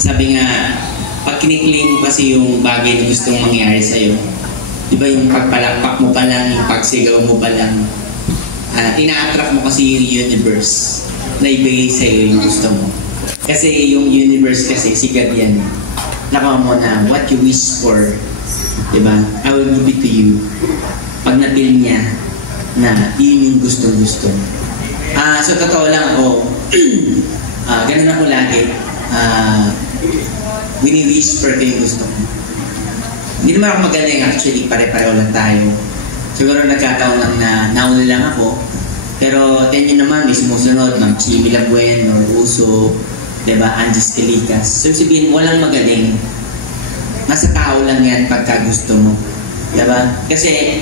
Sabi nga, pag kiniklaim mo kasi yung bagay na gustong mangyari sa'yo, di ba yung pagpalakpak mo pa lang, yung pagsigaw mo pa lang, ina-attract mo kasi yung universe na ibigay sa'yo yung gusto mo. Kasi yung universe kasi, si God yan. Nakaw mo na, what you wish for, di ba? I will give it to you. Pag na-feel niya na yun yung gusto-gusto. So totoo lang ako, ganun ako lagi. Wini-whisper ko yung gusto ko. Hindi naman ako magaling actually, pare-pareho lang tayo. Siguro nagkataon lang na nauna lang ako. Pero tenyo naman, may sumusunod, Ma'am Chimi Labuen, or Uso, diba, Angie Kalikas. So sabihin, walang magaling. Nasa tao lang yan pagka gusto mo. Diba? Kasi,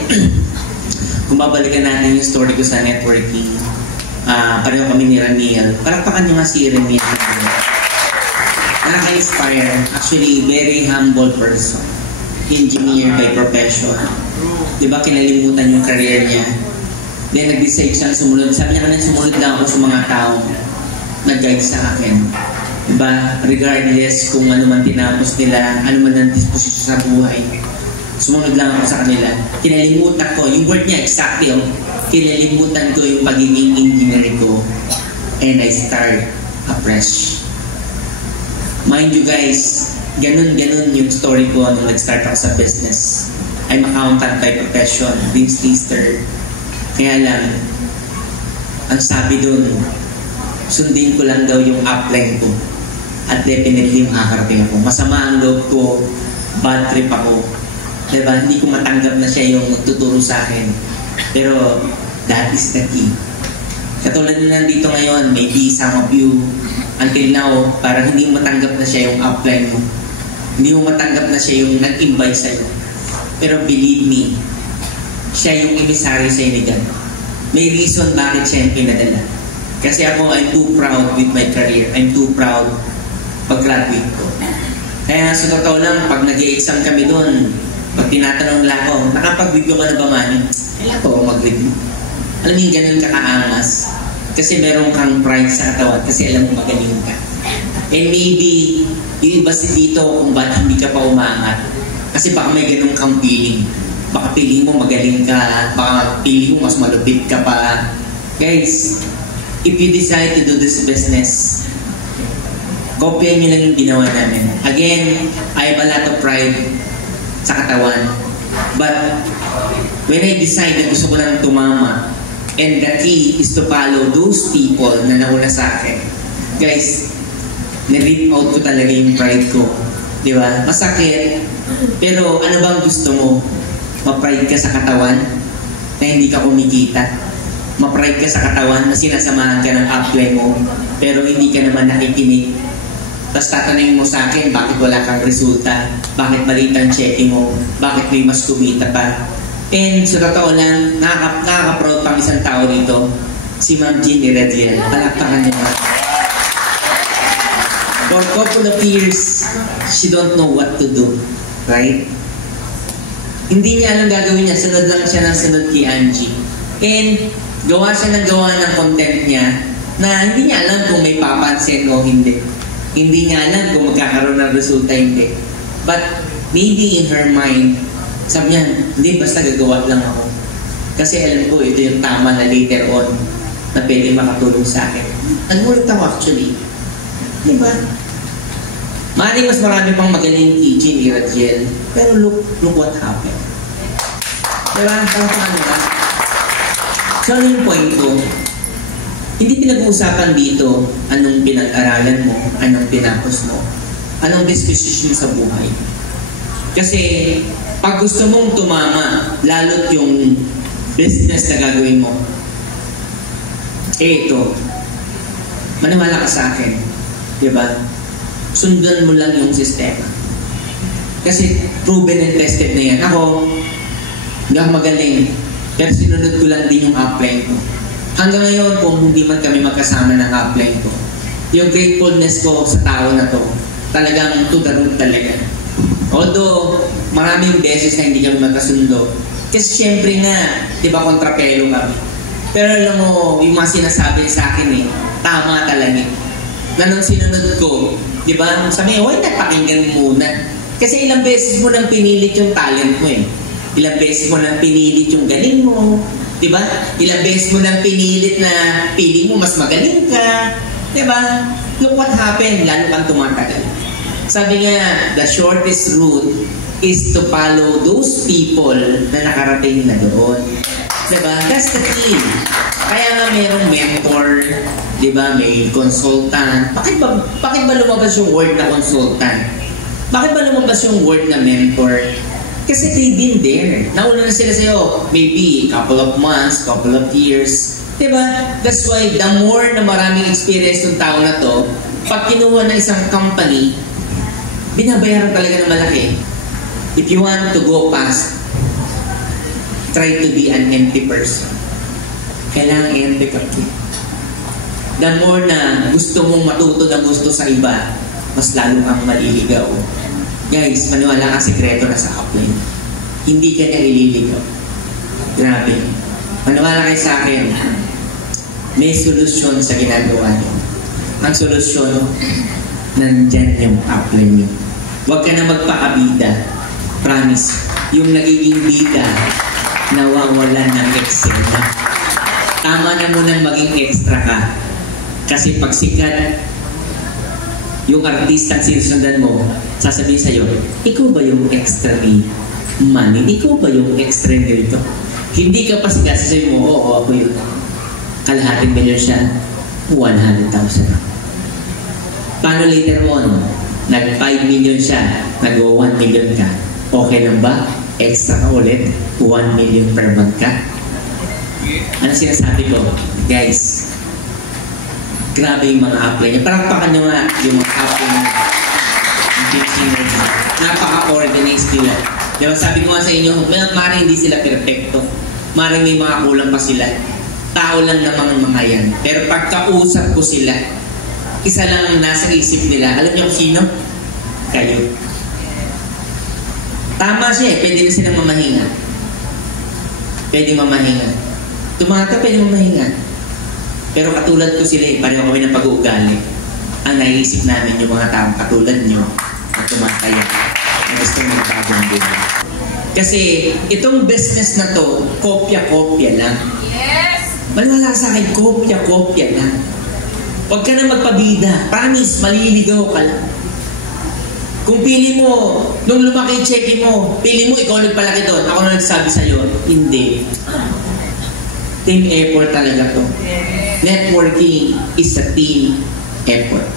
kung babalikan natin yung story ko sa networking, pareho kami ni Ramiel. Palakpakan nyo nga si Ramiel. Nakaka-inspire. Actually, very humble person. Engineer by profession. Diba, kinalimutan yung career niya. Then, nag-decide siyang sumunod. Sabi niya kanina, sumunod lang ako sa mga tao nag-guide sa akin. Diba, regardless kung ano man tinapos nila, ano man ang disposisyon sa buhay. Sumunod lang ako sa kanila. Kinalimutan ko, yung word niya, exactly, kinalimutan ko yung pagiging engineer ko. And I start afresh. Mind you guys, ganun-ganun yung story ko nung nag-start ako sa business. I'm accountant by profession, Vince Lister. Kaya lang, ang sabi dun, sundin ko lang daw yung upline ko. At definitely makakarating ako. Masama ang loob ko, bad trip ako. Diba? Hindi ko matanggap na siya yung tuturo sa akin. Pero, that is the key. Katulad na nandito ngayon, maybe some of you, until now, parang hindi mo matanggap na siya yung upline mo. Hindi mo matanggap na siya yung nag-invite sa'yo. Pero believe me, siya yung emisary sa'yo ni God. May reason bakit siya yung pinadala. Kasi ako, I'm too proud with my career. I'm too proud pag-graduate ko. Kaya sa totoo lang, pag nag-i-exam kami doon, pag tinatanong nila ako, nakapag-review ka na ba, Manny? Kailan ko mag-review? Alam mo yung ganun kakaangas. Kasi meron kang pride sa katawan kasi alam mo magaling ka. And maybe, yung iba si dito kung ba't hindi ka pa umangat. Kasi baka may ganun kang feeling. Baka feeling mo magaling ka, baka feeling mo mas malupit ka pa. Guys, if you decide to do this business, kopyahin nyo lang yung ginawa namin. Again, I have a lot of pride sa katawan. But when I decide na gusto ko lang tumama, and the key is to follow those people na nauna sa akin. Guys, na-rip out ko talaga yung pride ko. Di ba? Masakit. Pero ano bang gusto mo? Ma-pride ka sa katawan na hindi ka kumikita. Ma-pride ka sa katawan na sinasamahan ka ng upline mo pero hindi ka naman nakikinig. Tapos tatanungin mo sa akin, bakit wala kang resulta? Bakit maliit ang checking mo? Bakit may mas kumita pa? And sa totoo lang, nakaka-proud pang isang tao dito, si Ma'am Jean Iradiel. Palakpakan niya. For a couple of years, she don't know what to do. Right? Hindi niya alam gagawin niya. Sunod lang siya ng sunod kay Angie. And gawa siya ng gawa ng content niya na hindi niya alam kung may papansin o hindi. Hindi niya alam kung magkakaroon ng resulta hindi. But maybe in her mind, sabi niya, hindi, basta gagawa lang ako. Kasi alam ko, ito yung tama na later on na pwede makatulong sa akin. Nagulat ako actually. Diba? Maaaring mas marami pang magaling kay Jean Iradiel, pero look what happened. Diba? Tama ba? So ano yung point ko? Hindi pinag-uusapan dito anong pinag-aralan mo, anong tinapos mo, anong disposition sa buhay. Kasi pag gusto mong tumama, lalo't yung business na gagawin mo, ito, maniwala ka sa akin, di ba? Sundan mo lang yung sistema. Kasi proven and tested na yan. Ako, hindi ako magaling, pero sinunod ko lang din yung upline ko. Hanggang ngayon, kung hindi man kami magkasama ng upline ko, yung gratefulness ko sa tao na to, talagang to the root talaga. Although, maraming beses na hindi kami magkasundo. Kasi syempre nga, di ba, kontrapelo kami. Pero alam mo, yung mga sinasabi sa akin tama talaga. Na nung sinunod ko Di ba? Sabi mo, why not pakinggan mo muna? Kasi ilang beses mo nang pinilit yung talent mo eh. Ilang beses mo nang pinilit yung galing mo. Di ba? Ilang beses mo nang pinilit na piling mo mas magaling ka. Di ba? Look what happened, lalo kang tumatagal. Sabi nga, the shortest route is to follow those people na nakarating na doon. Diba? That's the key. Kaya nga mayroong mentor, diba? May consultant. Bakit ba lumabas yung word na consultant? Bakit ba lumabas yung word na mentor? Kasi they've been there. Nauna na sila sa'yo. Maybe couple of months, couple of years. Diba? That's why the more na maraming experience ng tao na to, pag kinuha ng isang company, binabayaran talaga ng malaki. If you want to go past, try to be an empty person. Kailangan empty ka. The more na gusto mong matuto ng gusto sa iba, mas lalo kang maliligaw. Guys, maniwala ka, sekreto na sa upline. Hindi ka na ililigaw. Grabe. Maniwala kayo sa akin. May solusyon sa ginagawa niyo. Ang solusyon, nandyan yung upline niyo. Huwag ka na magpakabida. Promise, yung nagiging bida, nawawalan ng eksena. Tama na munang maging extra ka. Kasi pag sikat, yung artista sinusundan mo, sasabihin sa'yo, ikaw ba yung extra ni Manny? Ikaw ba yung extra nito? Hindi ka pa sikat, sasabihin mo, oo, ako yun. Kalahating milyon siya, 100,000. Paano later mo, nag 5 million siya, nag-1 million ka. Okay lang ba? Extra ka ulit? 1 million per month ka? Ano sinasabi ko? Guys, grabe yung mga apply niya. Palakpakan nyo nga yung mga apply niya. Napaka-organized nila. Diba sabi ko nga sa inyo, maaaring hindi sila perfecto. Maaaring may mga kulang pa sila. Tao lang naman mga yan. Pero pagkausap ko sila, isa lang ang nasa isip nila. Alam niyo kung sino? Kayo. Tama siya eh. Pwede na silang mamahinga. Pwede mamahinga. Tumata, pwede mamahinga. Pero katulad ko sila eh. Pareho kami ng pag-uugali. Ang naiisip namin yung mga taong katulad nyo at tumataya na gusto ng bagong buhay. Kasi itong business na to, kopya-kopya lang. Yes! Maniwala sa akin, kopya-kopya lang. Huwag ka na magpabida. Promise, maliligaw ka lang. Kung pili mo, nung lumaki check mo, pili mo, ikaw nagpalaki doon. Ako na nagsabi sa'yo, hindi. Team effort talaga to. Networking is a team effort.